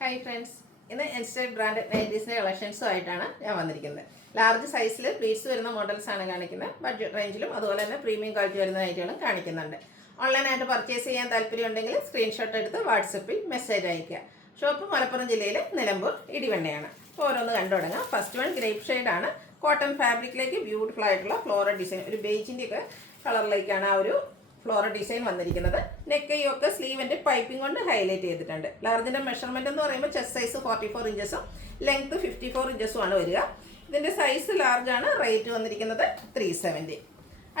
Hi friends, ഇന്ന് N Style brand നൈറ്റീസിൻ്റെ കളക്ഷൻസുമായിട്ടാണ് ഞാൻ വന്നിരിക്കുന്നത്. ലാർജ് സൈസിൽ പ്ലീറ്റ്സ് വരുന്ന മോഡൽസാണ് കാണിക്കുന്നത്. ബഡ്ജറ്റ് റേഞ്ചിലും അതുപോലെ തന്നെ പ്രീമിയം ക്വാളിറ്റി വരുന്ന നൈറ്റുകളും കാണിക്കുന്നുണ്ട്. ഓൺലൈനായിട്ട് പർച്ചേസ് ചെയ്യാൻ താല്പര്യമുണ്ടെങ്കിൽ സ്ക്രീൻഷോട്ട് എടുത്ത് വാട്സപ്പിൽ മെസ്സേജ് അയയ്ക്കുക. ഷോപ്പ് മലപ്പുറം ജില്ലയിലെ നിലമ്പൂർ ഇടിവണ്ണയാണ്. അപ്പോൾ ഓരോന്ന് കണ്ടു തുടങ്ങാം. ഫസ്റ്റ് വൺ ഗ്രേപ്പ് ഷെയ്ഡാണ്. കോട്ടൺ ഫാബ്രിക്കിലേക്ക് ബ്യൂട്ടിഫുൾ ആയിട്ടുള്ള ഫ്ലോറൽ ഡിസൈൻ, ഒരു ബേജിൻ്റെയൊക്കെ കളറിലേക്കാണ് ആ ഒരു ഫ്ലോറൽ ഡിസൈൻ വന്നിരിക്കുന്നത്. നെക്കൈയൊക്കെ സ്ലീവിൻ്റെ പൈപ്പിംഗ് കൊണ്ട് ഹൈലൈറ്റ് ചെയ്തിട്ടുണ്ട്. ലാർജിൻ്റെ മെഷർമെൻറ്റ് എന്ന് പറയുമ്പോൾ ചെസ്റ്റ് സൈസ് 44 ഇഞ്ചസും ലെങ്ത് 54 ഇഞ്ചസും ആണ് വരിക. ഇതിൻ്റെ സൈസ് ലാർജാണ്. റേറ്റ് വന്നിരിക്കുന്നത് 370.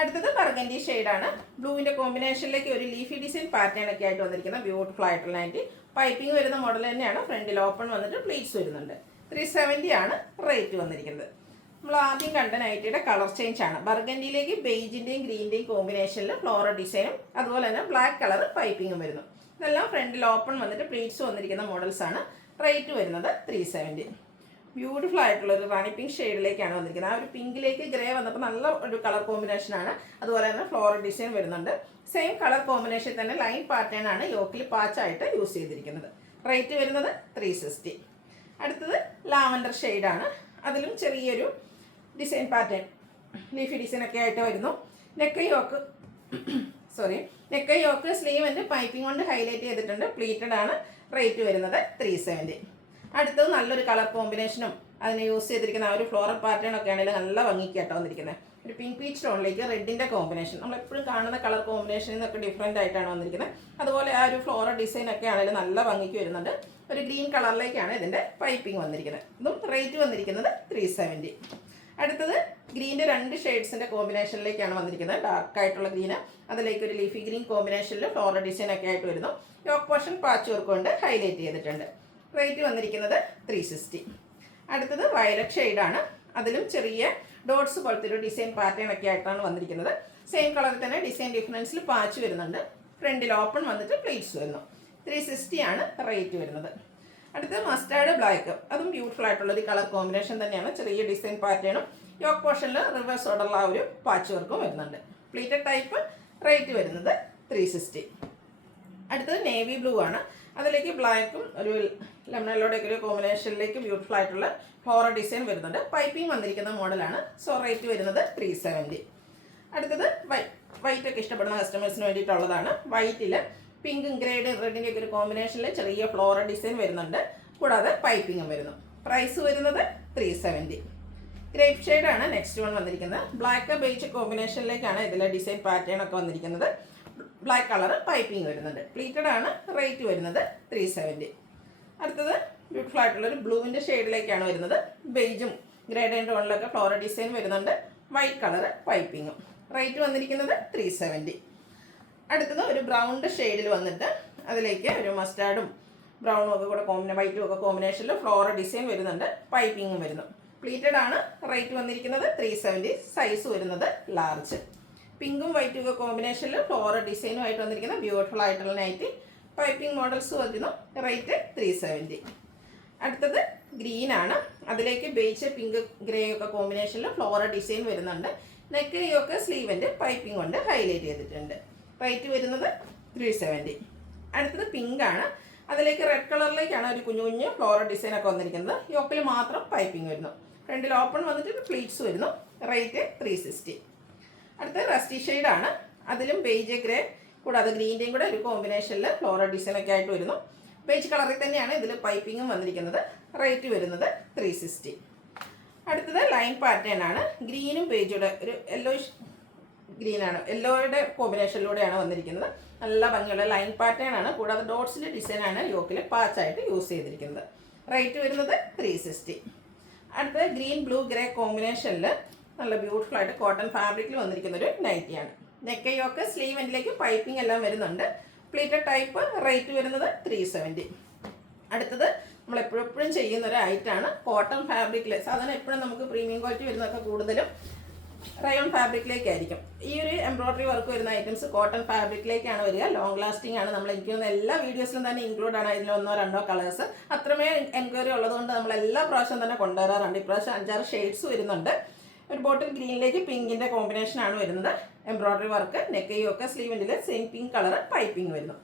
അടുത്തത് ബർഗൻഡി ഷെയ്ഡാണ്. ബ്ലൂവിൻ്റെ കോമ്പിനേഷനിലേക്ക് ഒരു ലീഫി ഡിസൈൻ പാറ്റേൺ ഒക്കെ ആയിട്ട് വന്നിരിക്കുന്ന ബ്യൂട്ടിഫുൾ ആയിട്ടുള്ള നൈറ്റി. പൈപ്പിംഗ് വരുന്ന മോഡൽ തന്നെയാണ്. ഫ്രണ്ടിൽ ഓപ്പൺ വന്നിട്ട് പ്ലീറ്റ്സ് വരുന്നുണ്ട്. 370 ആണ് റേറ്റ് വന്നിരിക്കുന്നത്. നമ്മൾ ആദ്യം കണ്ട നൈറ്റിയുടെ കളർ ചേഞ്ച് ആണ്. ബർഗൻഡിയിലേക്ക് ബെയ്ജിൻ്റെയും ഗ്രീൻ്റെയും കോമ്പിനേഷനിൽ ഫ്ലോറൽ ഡിസൈനും അതുപോലെ തന്നെ ബ്ലാക്ക് കളർ പൈപ്പിങ്ങും വരുന്നു. ഇതെല്ലാം ഫ്രണ്ടിൽ ഓപ്പൺ വന്നിട്ട് പ്ലീറ്റ്സ് വന്നിരിക്കുന്ന മോഡൽസ് ആണ്. റേറ്റ് വരുന്നത് 370. ബ്യൂട്ടിഫുൾ ആയിട്ടുള്ള ഒരു റാണി പിങ്ക് ഷെയ്ഡിലേക്കാണ് വന്നിരിക്കുന്നത്. ആ ഒരു പിങ്കിലേക്ക് ഗ്രേ വന്നപ്പോൾ നല്ല ഒരു കളർ കോമ്പിനേഷനാണ്. അതുപോലെ തന്നെ ഫ്ലോറൽ ഡിസൈൻ വരുന്നുണ്ട്. സെയിം കളർ കോമ്പിനേഷൻ തന്നെ ലൈൻ പാറ്റേൺ ആണ് യോക്കിൽ പാച്ചായിട്ട് യൂസ് ചെയ്തിരിക്കുന്നത്. റേറ്റ് വരുന്നത് 360. അടുത്തത് ലാവൻഡർ ഷെയ്ഡാണ്. അതിലും ചെറിയൊരു ഡിസൈൻ പാറ്റേൺ, ലീഫി ഡിസൈൻ ഒക്കെ ആയിട്ട് വരുന്നു. നെക്ക് യോക്ക് സ്ലീവിൻ്റെ പൈപ്പിംഗ് കൊണ്ട് ഹൈലൈറ്റ് ചെയ്തിട്ടുണ്ട്. പ്ലീറ്റഡ് ആണ്. റേറ്റ് വരുന്നത് 370. അടുത്തത് നല്ലൊരു കളർ കോമ്പിനേഷനും അതിന് യൂസ് ചെയ്തിരിക്കുന്ന ആ ഒരു ഫ്ലോറൽ പാറ്റേൺ ഒക്കെ ആണെങ്കിലും നല്ല ഭംഗിക്കാട്ടോ വന്നിരിക്കുന്നത്. ഒരു പിങ്ക് പീച്ച് ടോണിലേക്ക് റെഡിൻ്റെ കോമ്പിനേഷൻ, നമ്മളെപ്പോഴും കാണുന്ന കളർ കോമ്പിനേഷനിൽ നിന്നൊക്കെ ഡിഫറെൻ്റ് ആയിട്ടാണ് വന്നിരിക്കുന്നത്. അതുപോലെ ആ ഒരു ഫ്ലോറൽ ഡിസൈൻ ഒക്കെ ആണെങ്കിലും നല്ല ഭംഗിക്ക് വരുന്നുണ്ട്. ഒരു ഗ്രീൻ കളറിലേക്കാണ് ഇതിൻ്റെ പൈപ്പിംഗ് വന്നിരിക്കുന്നത്. ഇതും റേറ്റ് വന്നിരിക്കുന്നത് 370. അടുത്തത് ഗ്രീൻ്റെ രണ്ട് ഷെയ്ഡ്സിൻ്റെ കോമ്പിനേഷനിലേക്കാണ് വന്നിരിക്കുന്നത്. ഡാർക്ക് ആയിട്ടുള്ള ഗ്രീന്, അതിലേക്ക് ഒരു ലീഫി ഗ്രീൻ കോമ്പിനേഷനിൽ ഫ്ലോറൽ ഡിസൈൻ ഒക്കെ ആയിട്ട് വരുന്നു. യോക്ക് പോർഷൻ പാച്ച് വർക്ക് കൊണ്ട് ഹൈലൈറ്റ് ചെയ്തിട്ടുണ്ട്. റേറ്റ് വന്നിരിക്കുന്നത് 360. അടുത്തത് വയലറ്റ് ഷെയ്ഡാണ്. അതിലും ചെറിയ ഡോട്ട്സ് പോലത്തെ ഒരു ഡിസൈൻ പാറ്റേൺ ഒക്കെ ആയിട്ടാണ് വന്നിരിക്കുന്നത്. സെയിം കളറിൽ തന്നെ ഡിസൈൻ ഡിഫറൻസിൽ പാച്ച് വരുന്നുണ്ട്. ഫ്രണ്ടിൽ ഓപ്പൺ വന്നിട്ട് പ്ലീറ്റ്സ് വരുന്നു. 360 ആണ് റേറ്റ് വരുന്നത്. അടുത്തത് മസ്റ്റാർഡ് ബ്ലാക്ക്, അതും ബ്യൂട്ടിഫുൾ ആയിട്ടുള്ളൊരു കളർ കോമ്പിനേഷൻ തന്നെയാണ്. ചെറിയ ഡിസൈൻ പാറ്റേണും യോക്ക് പോർഷനിൽ റിവേഴ്സ് ഓർഡറുള്ള ആ ഒരു പാച്ച് വർക്കും വരുന്നുണ്ട്. Pleated type. റേറ്റ് വരുന്നത് 360. അടുത്തത് നേവി ബ്ലൂ ആണ്. അതിലേക്ക് ബ്ലാക്കും ഒരു ലെമണലോടെയൊക്കെ ഒരു കോമ്പിനേഷനിലേക്ക് ബ്യൂട്ടിഫുൾ ആയിട്ടുള്ള ഫ്ലോറൽ ഡിസൈൻ വരുന്നുണ്ട്. പൈപ്പിംഗ് വന്നിരിക്കുന്ന മോഡലാണ്. സോ റേറ്റ് വരുന്നത് 370. അടുത്തത് വൈറ്റ് ഒക്കെ ഇഷ്ടപ്പെടുന്ന കസ്റ്റമേഴ്സിന് വേണ്ടിയിട്ടുള്ളതാണ്. വൈറ്റിൽ പിങ്കും ഗ്രേഡ് റെഡിൻ്റെ ഒക്കെ ഒരു കോമ്പിനേഷനിൽ ചെറിയ ഫ്ലോറൽ ഡിസൈൻ വരുന്നുണ്ട്. കൂടാതെ പൈപ്പിങ്ങും വരുന്നു. പ്രൈസ് വരുന്നത് 370. ഗ്രേപ്പ് ഷെയ്ഡാണ് നെക്സ്റ്റ് വൺ വന്നിരിക്കുന്നത്. ബ്ലാക്ക് ബേജ് കോമ്പിനേഷനിലേക്കാണ് ഇതിലെ ഡിസൈൻ പാറ്റേൺ ഒക്കെ വന്നിരിക്കുന്നത്. ബ്ലാക്ക് കളർ പൈപ്പിംഗ് വരുന്നുണ്ട്. പ്ലീറ്റഡ് ആണ്. റേറ്റ് വരുന്നത് 370. അടുത്തത് ബ്യൂട്ടിഫുൾ ആയിട്ടുള്ളൊരു ബ്ലൂവിൻ്റെ ഷെയ്ഡിലേക്കാണ് വരുന്നത്. ബേജും ഗ്രേഡ് ടോണിലൊക്കെ ഫ്ലോറൽ ഡിസൈൻ വരുന്നുണ്ട്. വൈറ്റ് കളർ പൈപ്പിങ്ങും. റേറ്റ് വന്നിരിക്കുന്നത് 370. അടുത്തത് ഒരു ബ്രൗണ്ട് ഷെയ്ഡിൽ വന്നിട്ട് അതിലേക്ക് ഒരു മസ്റ്റാർഡും ബ്രൗണും ഒക്കെ കൂടെ വൈറ്റും ഒക്കെ കോമ്പിനേഷനിൽ ഫ്ലോറൽ ഡിസൈൻ വരുന്നുണ്ട്. പൈപ്പിങ്ങും വരുന്നു. പ്ലീറ്റഡ് ആണ്. റേറ്റ് വന്നിരിക്കുന്നത് 370. സൈസ് വരുന്നത് ലാർജ്. പിങ്കും വൈറ്റും ഒക്കെ കോമ്പിനേഷനിൽ ഫ്ലോറൽ ഡിസൈനുമായിട്ട് വന്നിരിക്കുന്ന ബ്യൂട്ടിഫുൾ ആയിട്ടുള്ള നൈറ്റി. പൈപ്പിംഗ് മോഡൽസ് വരുന്നു. റേറ്റ് 370. അടുത്തത് ഗ്രീൻ ആണ്. അതിലേക്ക് ബേജ് പിങ്ക് ഗ്രേ ഒക്കെ കോമ്പിനേഷനിൽ ഫ്ലോറൽ ഡിസൈൻ വരുന്നുണ്ട്. നെക്കിയൊക്കെ സ്ലീവിൻ്റെ പൈപ്പിംഗ് കൊണ്ട് ഹൈലൈറ്റ് ചെയ്തിട്ടുണ്ട്. റേറ്റ് വരുന്നത് 370. അടുത്തത് പിങ്ക് ആണ്. അതിലേക്ക് റെഡ് കളറിലേക്കാണ് ഒരു കുഞ്ഞു കുഞ്ഞു ഫ്ലോറൽ ഡിസൈൻ ഒക്കെ വന്നിരിക്കുന്നത്. യോക്കിൽ മാത്രം പൈപ്പിംഗ് വരുന്നു. ഫ്രണ്ടിൽ ഓപ്പൺ വന്നിട്ട് പ്ലീറ്റ്സ് വരുന്നു. റേറ്റ് 360. അടുത്തത് റസ്റ്റി ഷെയ്ഡാണ്. അതിലും ബേജ് ഗ്രേ കൂടാതെ ഗ്രീൻ്റെയും കൂടെ ഒരു കോമ്പിനേഷനിൽ ഫ്ലോറൽ ഡിസൈൻ ഒക്കെ ആയിട്ട് വരുന്നു. ബേജ് കളറിൽ തന്നെയാണ് ഇതിൽ പൈപ്പിങ്ങും വന്നിരിക്കുന്നത്. റേറ്റ് വരുന്നത് 360. അടുത്തത് ലൈൻ പാറ്റേൺ ആണ്. ഗ്രീനും ബേജുടെ ഒരു യെല്ലോയിഷ് ഗ്രീനാണ്. യെല്ലോയുടെ കോമ്പിനേഷനിലൂടെയാണ് വന്നിരിക്കുന്നത്. നല്ല ഭംഗിയുള്ള ലൈൻ പാറ്റേൺ ആണ്. കൂടാതെ ഡോട്ട്സിൻ്റെ ഡിസൈനാണ് യോക്കിൽ പാച്ചായിട്ട് യൂസ് ചെയ്തിരിക്കുന്നത്. റേറ്റ് വരുന്നത് 360. അടുത്തത് ഗ്രീൻ ബ്ലൂ ഗ്രേ കോമ്പിനേഷനിൽ നല്ല ബ്യൂട്ടിഫുൾ ആയിട്ട് കോട്ടൺ ഫാബ്രിക്കിൽ വന്നിരിക്കുന്ന ഒരു നൈറ്റിയാണ്. നെക്ക് യോക്ക് സ്ലീവിലേക്ക് പൈപ്പിംഗ് എല്ലാം വരുന്നുണ്ട്. Pleated type. റേറ്റ് വരുന്നത് 370. അടുത്തത് നമ്മൾ എപ്പോഴും ചെയ്യുന്ന ഒരു ഐറ്റമാണ് കോട്ടൺ ഫാബ്രിക്കിൽ. സാധാരണ എപ്പോഴും നമുക്ക് പ്രീമിയം ക്വാളിറ്റി വരുന്നതൊക്കെ കൂടുതലും റയോൺ ഫാബ്രിക്കിലേക്കായിരിക്കും. ഈ ഒരു എംബ്രോയ്ഡറി വർക്ക് വരുന്ന ഐറ്റംസ് കോട്ടൺ ഫാബ്രിക്കിലേക്കാണ് വരിക. ലോങ് ലാസ്റ്റിംഗ് ആണ്. നമ്മൾ എനിക്ക് എല്ലാ വീഡിയോസിലും തന്നെ ഇൻക്ലൂഡ് ആണ്. ഇതിൽ 1-2 കളേഴ്സ് അത്രമേ എൻക്വയറി ഉള്ളതുകൊണ്ട് നമ്മൾ എല്ലാ പ്രാവശ്യം തന്നെ കൊണ്ടുവരാറുണ്ട്. ഇപ്രാവശ്യം 5-6 ഷെയ്ഡ്സ് വരുന്നുണ്ട്. ഒരു ബോട്ടിൽ ഗ്രീനിലേക്ക് പിങ്കിൻ്റെ കോമ്പിനേഷനാണ് വരുന്നത്. Embroidery work. നെക്കൈയൊക്കെ സ്ലീവിൻ്റെ സെയിം പിങ്ക് കളർ പൈപ്പിംഗ് വരുന്നു.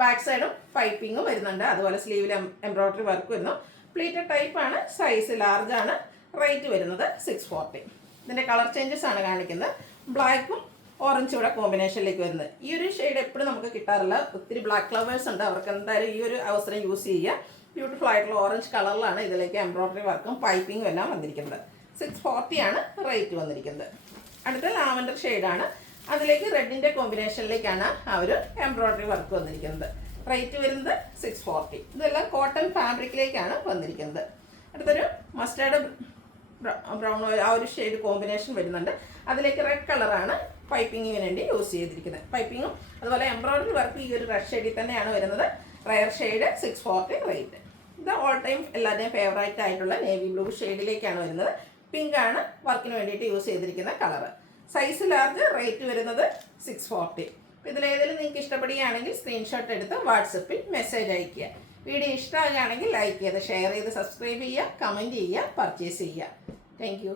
ബാക്ക് സൈഡും പൈപ്പിങ്ങും വരുന്നുണ്ട്. അതുപോലെ സ്ലീവിൽ എംബ്രോയിഡറി വർക്ക് വരുന്നു. പ്ലീറ്റഡ് ടൈപ്പാണ്. സൈസ് ലാർജ് ആണ്. റേറ്റ് വരുന്നത് 640. ഇതിൻ്റെ കളർ ചേഞ്ചസ് ആണ് കാണിക്കുന്നത്. ബ്ലാക്കും ഓറഞ്ചും കൂടെ കോമ്പിനേഷനിലേക്ക് വരുന്നത്. ഈ ഒരു ഷെയ്ഡ് എപ്പോഴും നമുക്ക് കിട്ടാറില്ല. ഒത്തിരി ബ്ലാക്ക് ലവേഴ്സ് ഉണ്ട്, അവർക്ക് എന്തായാലും ഈ ഒരു അവസരം യൂസ് ചെയ്യുക. ബ്യൂട്ടിഫുൾ ആയിട്ടുള്ള ഓറഞ്ച് കളറിലാണ് ഇതിലേക്ക് എംബ്രോയിഡറി വർക്കും പൈപ്പിങ്ങും എല്ലാം വന്നിരിക്കുന്നത്. 640 ആണ് റേറ്റ് വന്നിരിക്കുന്നത്. അടുത്ത ലാവൻഡർ ഷെയ്ഡാണ്. അതിലേക്ക് റെഡിൻ്റെ കോമ്പിനേഷനിലേക്കാണ് ആ ഒരു എംബ്രോയിഡറി വർക്ക് വന്നിരിക്കുന്നത്. റേറ്റ് വരുന്നത് 640. ഇതെല്ലാം കോട്ടൺ ഫാബ്രിക്കിലേക്കാണ് വന്നിരിക്കുന്നത്. അടുത്തൊരു മസ്റ്റേർഡ് ബ്രൗൺ ആ ഒരു ഷെയ്ഡ് കോമ്പിനേഷൻ വരുന്നുണ്ട്. അതിലേക്ക് റെഡ് കളറാണ് പൈപ്പിങ്ങിന് വേണ്ടി യൂസ് ചെയ്തിരിക്കുന്നത്. പൈപ്പിങ്ങും അതുപോലെ എംബ്രോയിഡറി വർക്ക് ഈ ഒരു റെഡ് ഷെയ്ഡിൽ തന്നെയാണ് വരുന്നത്. Rare shade 640 rate. ഇത് ഓൾ ടൈം എല്ലാവരുടെയും ഫേവറേറ്റ് ആയിട്ടുള്ള നേവി ബ്ലൂ ഷെയ്ഡിലേക്കാണ് വരുന്നത്. പിങ്ക് ആണ് വർക്കിന് വേണ്ടിയിട്ട് യൂസ് ചെയ്തിരിക്കുന്ന കളറ്. Size large. റേറ്റ് വരുന്നത് 640. ഇതിലേതെങ്കിലും നിങ്ങൾക്ക് ഇഷ്ടപ്പെടുകയാണെങ്കിൽ സ്ക്രീൻഷോട്ട് എടുത്ത് വാട്സപ്പിൽ മെസ്സേജ് അയയ്ക്കുക. വീഡിയോ ഇഷ്ടമാകുകയാണെങ്കിൽ ലൈക്ക് ചെയ്ത് ഷെയർ ചെയ്ത് സബ്സ്ക്രൈബ് ചെയ്യുക, കമൻറ്റ് ചെയ്യുക, പർച്ചേസ് ചെയ്യുക. Thank you.